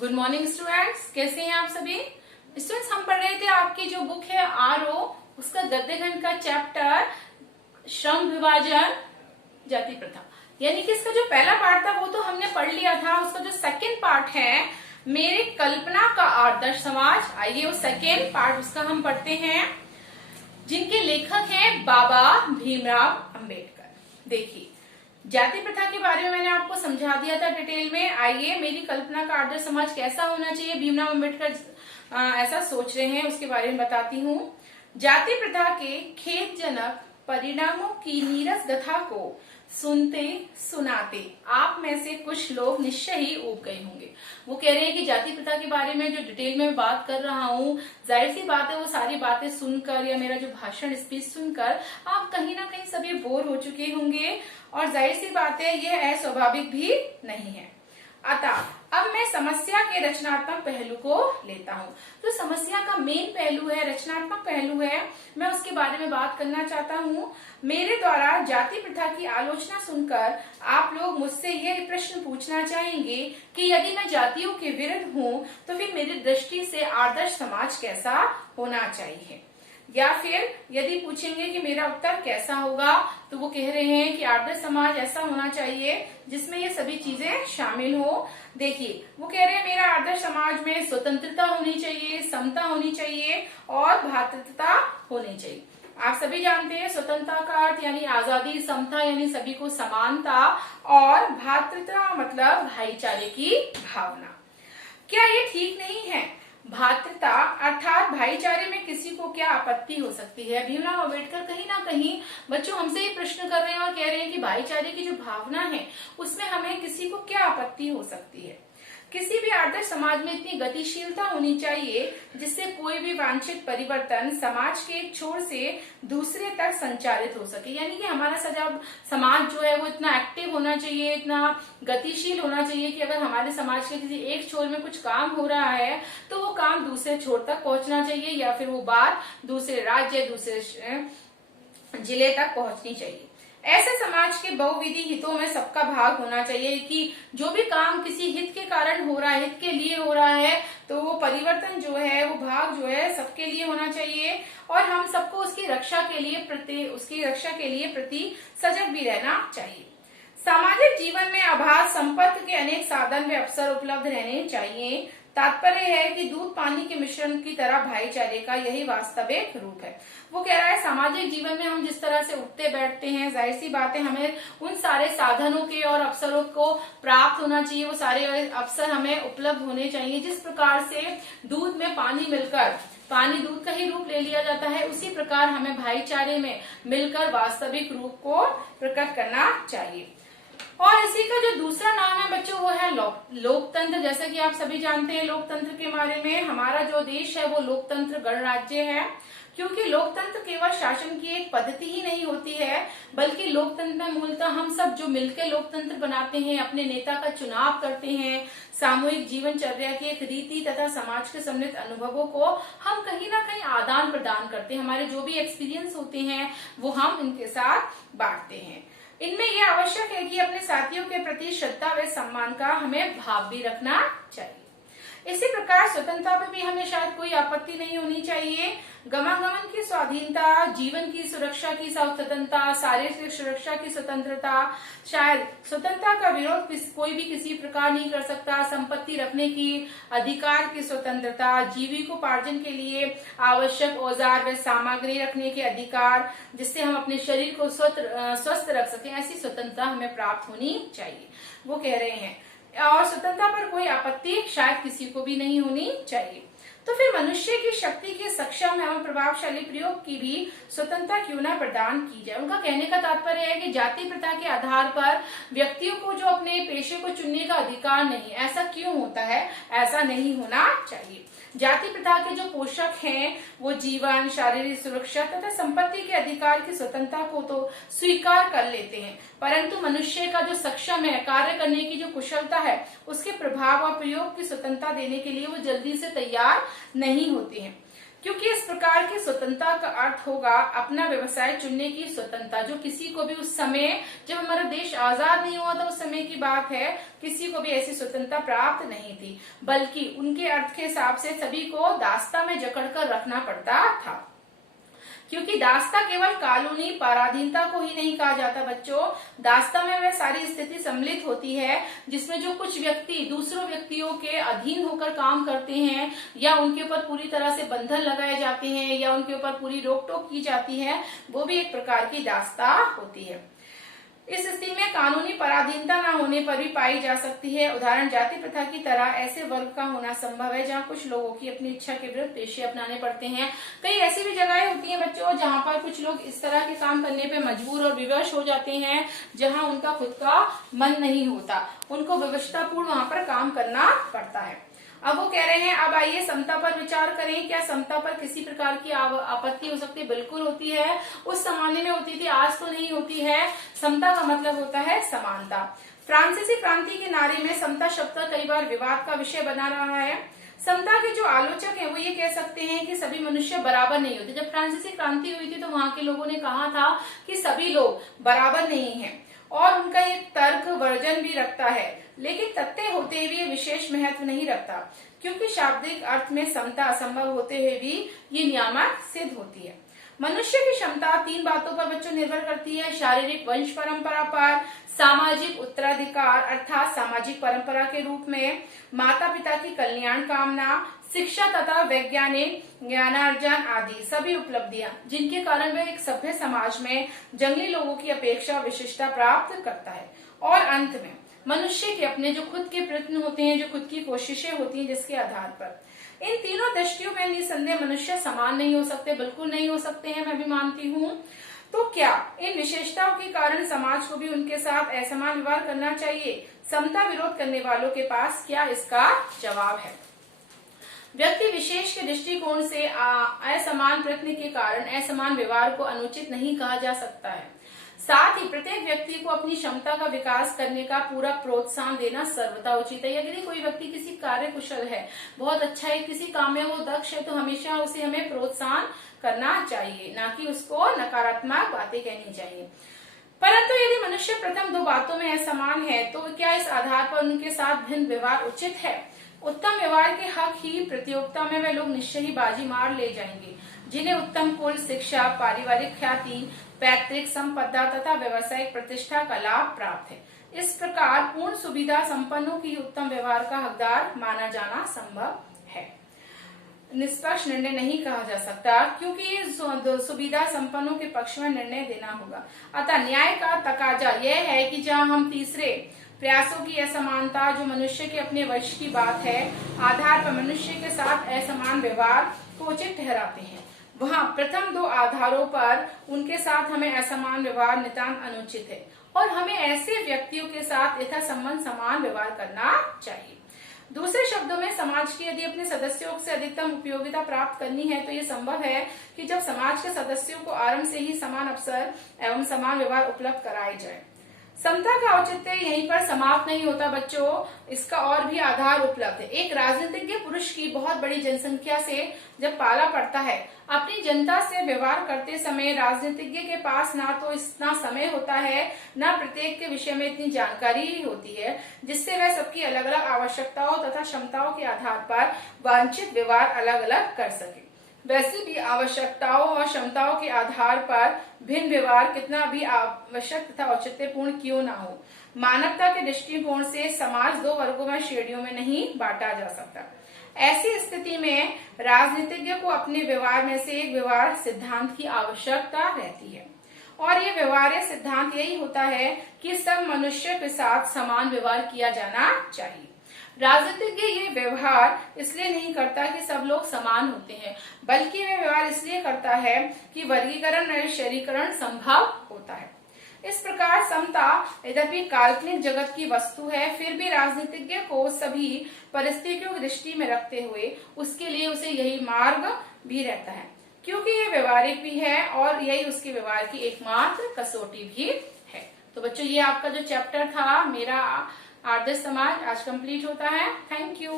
Good morning students, कैसे हैं आप सभी स्टूडेंट्स। हम पढ़ रहे थे आपकी जो बुक है आरओ, उसका गद्यखंड का चैप्टर श्रम विभाजन जाति प्रथा, यानी कि इसका जो पहला पार्ट था वो तो हमने पढ़ लिया था। उसका जो सेकंड पार्ट है मेरी कल्पना का आदर्श समाज, आइए वो सेकंड पार्ट उसका हम पढ़ते हैं, जिनके लेखक हैं बाबा भीमराव अंबेडकर। देखिए, जाति प्रथा के बारे में मैंने आपको समझा दिया था डिटेल में। आइए, मेरी कल्पना का आदर्श समाज कैसा होना चाहिए, भीमराव अंबेडकर ऐसा सोच रहे हैं, उसके बारे में बताती हूँ। जाति प्रथा के खेदजनक परिणामों की नीरस कथा को सुनते सुनाते आप में से कुछ लोग निश्चय ही ऊब गए होंगे। वो कह रहे हैं कि जाति प्रथा के बारे में जो डिटेल में बात कर रहा हूँ, जाहिर सी बात है वो सारी बातें सुनकर या मेरा जो भाषण स्पीच सुनकर आप कहीं ना कहीं सभी बोर हो चुके होंगे, और जाहिर सी बात है यह अस्वाभाविक भी नहीं है। अतः अब मैं समस्या के रचनात्मक पहलू को लेता हूँ। तो समस्या का मेन पहलू है, रचनात्मक पहलू है, मैं उसके बारे में बात करना चाहता हूँ। मेरे द्वारा जाति प्रथा की आलोचना सुनकर आप लोग मुझसे यह प्रश्न पूछना चाहेंगे कि यदि मैं जातियों के विरुद्ध हूँ तो फिर मेरी दृष्टि से आदर्श समाज कैसा होना चाहिए, या फिर यदि पूछेंगे कि मेरा उत्तर कैसा होगा, तो वो कह रहे हैं कि आदर्श समाज ऐसा होना चाहिए जिसमें ये सभी चीजें शामिल हो। देखिए, वो कह रहे हैं मेरा आदर्श समाज में स्वतंत्रता होनी चाहिए, समता होनी चाहिए और भ्रातृत्वता होनी चाहिए। आप सभी जानते हैं स्वतंत्रता का अर्थ यानी आजादी, समता यानी सभी को समानता, और भ्रातृत्वता मतलब भाईचारे की भावना। क्या ये ठीक नहीं है? भ्रातृता अर्थात भाईचारे में किसी को क्या आपत्ति हो सकती है? भीमराव अंबेडकर कहीं ना कहीं बच्चों हमसे ये प्रश्न कर रहे हैं और कह रहे हैं कि भाईचारे की जो भावना है उसमें हमें किसी को क्या आपत्ति हो सकती है। किसी भी आदर्श समाज में इतनी गतिशीलता होनी चाहिए जिससे कोई भी वांछित परिवर्तन समाज के एक छोर से दूसरे तक संचारित हो सके, यानी कि हमारा समाज जो है वो इतना एक्टिव होना चाहिए, इतना गतिशील होना चाहिए कि अगर हमारे समाज के किसी एक छोर में कुछ काम हो रहा है तो वो काम दूसरे छोर तक पहुंचना चाहिए, या फिर वो बात दूसरे राज्य, दूसरे जिले तक पहुंचनी चाहिए। ऐसे समाज के बहुविधि हितों में सबका भाग होना चाहिए कि जो भी काम किसी हित के कारण हो रहा है, हित के लिए हो रहा है, तो वो परिवर्तन जो है, वो भाग जो है सबके लिए होना चाहिए, और हम सबको उसकी रक्षा के लिए प्रति सजग भी रहना चाहिए। सामाजिक जीवन में आभास संपर्क के अनेक साधन व अवसर उपलब्ध रहने चाहिए। तात्पर्य है कि दूध पानी के मिश्रण की तरह भाईचारे का यही वास्तविक रूप है। वो कह रहा है सामाजिक जीवन में हम जिस तरह से उठते बैठते हैं, जाहिर सी बात है हमें उन सारे साधनों के और अवसरों को प्राप्त होना चाहिए, वो सारे अवसर हमें उपलब्ध होने चाहिए। जिस प्रकार से दूध में पानी मिलकर पानी दूध का ही रूप ले लिया जाता है, उसी प्रकार हमें भाईचारे में मिलकर वास्तविक रूप को प्रकट करना चाहिए। और इसी का जो दूसरा नाम है बच्चों वो है लोकतंत्र। जैसा कि आप सभी जानते हैं लोकतंत्र के बारे में, हमारा जो देश है वो लोकतंत्र गणराज्य है, क्योंकि लोकतंत्र केवल शासन की एक पद्धति ही नहीं होती है, बल्कि लोकतंत्र में मूलतः हम सब जो मिलकर लोकतंत्र बनाते हैं, अपने नेता का चुनाव करते हैं, सामूहिक जीवनचर्या की एक रीति तथा समाज के सम्मिलित अनुभवों को हम कहीं ना कहीं आदान प्रदान करते हैं। हमारे जो भी एक्सपीरियंस होते हैं वो हम इनके साथ बांटते हैं। इनमें यह आवश्यक है कि अपने साथियों के प्रति श्रद्धा व सम्मान का हमें भाव भी रखना चाहिए। इसी प्रकार स्वतंत्रता पे भी हमें शायद कोई आपत्ति नहीं होनी चाहिए। गमनागमन की स्वाधीनता, जीवन की सुरक्षा की स्वतंत्रता, शारीरिक सुरक्षा की स्वतंत्रता, शायद स्वतंत्रता का विरोध कोई भी किसी प्रकार नहीं कर सकता। संपत्ति रखने की अधिकार की स्वतंत्रता, जीविकोपार्जन के लिए आवश्यक औजार व सामग्री रखने के अधिकार, जिससे हम अपने शरीर को स्वस्थ रख सकें, ऐसी स्वतंत्रता हमें प्राप्त होनी चाहिए, वो कह रहे हैं। और स्वतंत्रता पर कोई आपत्ति शायद किसी को भी नहीं होनी चाहिए। तो फिर मनुष्य की शक्ति के सक्षम एवं प्रभावशाली प्रयोग की भी स्वतंत्रता क्यों न प्रदान की जाए। उनका कहने का तात्पर्य है कि जाति प्रथा के आधार पर व्यक्तियों को जो अपने पेशे को चुनने का अधिकार नहीं, ऐसा क्यों होता है? ऐसा नहीं होना चाहिए। जाति प्रथा के जो पोषक हैं वो जीवन, शारीरिक सुरक्षा तथा संपत्ति के अधिकार की स्वतंत्रता को तो स्वीकार कर लेते हैं, परंतु मनुष्य का जो सक्षम है, कार्य करने की जो कुशलता है, उसके प्रभाव और प्रयोग की स्वतंत्रता देने के लिए वो जल्दी से तैयार नहीं होते हैं। क्योंकि इस प्रकार की स्वतंत्रता का अर्थ होगा अपना व्यवसाय चुनने की स्वतंत्रता, जो किसी को भी उस समय, जब हमारा देश आजाद नहीं हुआ था उस समय की बात है, किसी को भी ऐसी स्वतंत्रता प्राप्त नहीं थी, बल्कि उनके अर्थ के हिसाब से सभी को दास्ता में जकड़कर रखना पड़ता था। क्योंकि दास्ता केवल कानूनी पराधीनता को ही नहीं कहा जाता बच्चों, दास्ता में वह सारी स्थिति सम्मिलित होती है जिसमें जो कुछ व्यक्ति दूसरों व्यक्तियों के अधीन होकर काम करते हैं, या उनके ऊपर पूरी तरह से बंधन लगाए जाते हैं, या उनके ऊपर पूरी रोक टोक की जाती है, वो भी एक प्रकार की दास्ता होती है। इस स्थिति में कानूनी पराधीनता न होने पर भी पाई जा सकती है। उदाहरण जाति प्रथा की तरह ऐसे वर्ग का होना संभव है जहां कुछ लोगों की अपनी इच्छा के विरुद्ध पेशे अपनाने पड़ते हैं। कई ऐसी भी जगहें होती हैं बच्चों जहां पर कुछ लोग इस तरह के काम करने पे मजबूर और विवश हो जाते हैं, जहां उनका खुद का मन नहीं होता, उनको विवशतापूर्ण वहां पर काम करना पड़ता है। अब वो कह रहे हैं अब आइए समता पर विचार करें। क्या समता पर किसी प्रकार की आपत्ति हो सकती है? बिल्कुल होती है। उस जमाने में होती थी, आज तो नहीं होती है। समता का मतलब होता है समानता। फ्रांसीसी क्रांति के नारे में समता शब्द कई बार विवाद का विषय बना रहा है। समता के जो आलोचक हैं वो ये कह सकते हैं कि सभी मनुष्य बराबर नहीं होते। जब फ्रांसीसी क्रांति हुई थी तो वहां के लोगों ने कहा था कि सभी लोग बराबर नहीं हैं, और उनका ये तर्क वर्जन भी रखता है, लेकिन तथ्य होते हुए विशेष महत्व नहीं रखता, क्योंकि शाब्दिक अर्थ में समता असंभव होते हुए भी ये नियामक सिद्ध होती है। मनुष्य की क्षमता 3 बातों पर बच्चों निर्भर करती है: शारीरिक वंश परंपरा पर, सामाजिक उत्तराधिकार अर्थात सामाजिक परंपरा के रूप में, माता पिता की कल्याण कामना, शिक्षा तथा वैज्ञानिक ज्ञानार्जन आदि सभी उपलब्धियां जिनके कारण वह एक सभ्य समाज में जंगली लोगों की अपेक्षा विशिष्टता प्राप्त करता है। और अंत में मनुष्य के अपने जो खुद के प्रयत्न होते हैं, जो खुद की कोशिशें होती हैं, जिसके आधार पर इन तीनों दृष्टियों में निसंदेह मनुष्य समान नहीं हो सकते, बिल्कुल नहीं हो सकते हैं, मैं भी मानती हूँ। तो क्या इन विशेषताओं के कारण समाज को भी उनके साथ असमान व्यवहार करना चाहिए? समता विरोध करने वालों के पास क्या इसका जवाब है? व्यक्ति विशेष के दृष्टिकोण से असमान प्रयत्न के कारण असमान व्यवहार को अनुचित नहीं कहा जा सकता है। साथ ही प्रत्येक व्यक्ति को अपनी क्षमता का विकास करने का पूरा प्रोत्साहन देना सर्वथा उचित है। यदि कोई व्यक्ति किसी कार्य कुशल है, बहुत अच्छा है, किसी काम में वो दक्ष है, तो हमेशा उसे हमें प्रोत्साहन करना चाहिए, ना कि उसको नकारात्मक बातें कहनी चाहिए। परंतु यदि मनुष्य प्रथम 2 बातों में असमान है, तो क्या इस आधार पर उनके साथ भिन्न व्यवहार उचित है? उत्तम व्यवहार के हक ही प्रतियोगिता में वे लोग निश्चय ही बाजी मार ले जाएंगे, जिन्हें उत्तम कुल, शिक्षा, पारिवारिक ख्याति, पैतृक संपदा तथा व्यवसायिक प्रतिष्ठा का लाभ प्राप्त है। इस प्रकार पूर्ण सुविधा संपन्नों की उत्तम व्यवहार का हकदार माना जाना संभव है। निष्पक्ष निर्णय नहीं कहा जा सकता, क्योंकि सुविधा संपन्नों के पक्ष में निर्णय देना होगा। अतः न्याय का तकाजा यह है कि जहां हम तीसरे प्रयासों की असमानता, जो मनुष्य के अपने वश की बात है, आधार पर मनुष्य के साथ असमान व्यवहार को उचित ठहराते हैं, वहां प्रथम 2 आधारों पर उनके साथ हमें असमान व्यवहार नितांत अनुचित है, और हमें ऐसे व्यक्तियों के साथ यथासंबंध समान व्यवहार करना चाहिए। दूसरे शब्दों में, समाज की यदि अपने सदस्यों से अधिकतम उपयोगिता प्राप्त करनी है, तो ये संभव है कि जब समाज के सदस्यों को आरंभ से ही समान अवसर एवं समान व्यवहार उपलब्ध कराए जाए। समता का औचित्य यहीं पर समाप्त नहीं होता बच्चों, इसका और भी आधार उपलब्ध है। एक राजनीतिज्ञ पुरुष की बहुत बड़ी जनसंख्या से जब पाला पड़ता है, अपनी जनता से व्यवहार करते समय राजनीतिज्ञ के पास ना तो इतना समय होता है, ना प्रत्येक के विषय में इतनी जानकारी ही होती है, जिससे वह सबकी अलग अलग आवश्यकताओं तथा क्षमताओं के आधार पर वांछित व्यवहार अलग अलग कर सके। वैसे भी आवश्यकताओं और क्षमताओं के आधार पर भिन्न व्यवहार कितना भी आवश्यक तथा औचित्यपूर्ण क्यों ना हो, मानवता के दृष्टिकोण से समाज 2 वर्गों में श्रेणियों में नहीं बांटा जा सकता। ऐसी स्थिति में राजनीतिज्ञ को अपने व्यवहार में से एक व्यवहार सिद्धांत की आवश्यकता रहती है, और ये व्यवहार्य सिद्धांत यही होता है कि सब मनुष्य के साथ समान व्यवहार किया जाना चाहिए। राजनीतिज्ञ ये व्यवहार इसलिए नहीं करता कि सब लोग समान होते हैं, बल्कि वह व्यवहार इसलिए करता है कि वर्गीकरण और शहरीकरण संभव होता है। इस प्रकार समता यद्यपि काल्पनिक जगत की वस्तु है, फिर भी राजनीतिज्ञ को सभी परिस्थितियों की दृष्टि में रखते हुए उसके लिए उसे यही मार्ग भी रहता है, क्योंकि ये व्यवहारिक भी है और यही उसके व्यवहार की एकमात्र कसौटी भी है। तो बच्चों, ये आपका जो चैप्टर था मेरा आदर्श समाज आज कंप्लीट होता है। Thank you.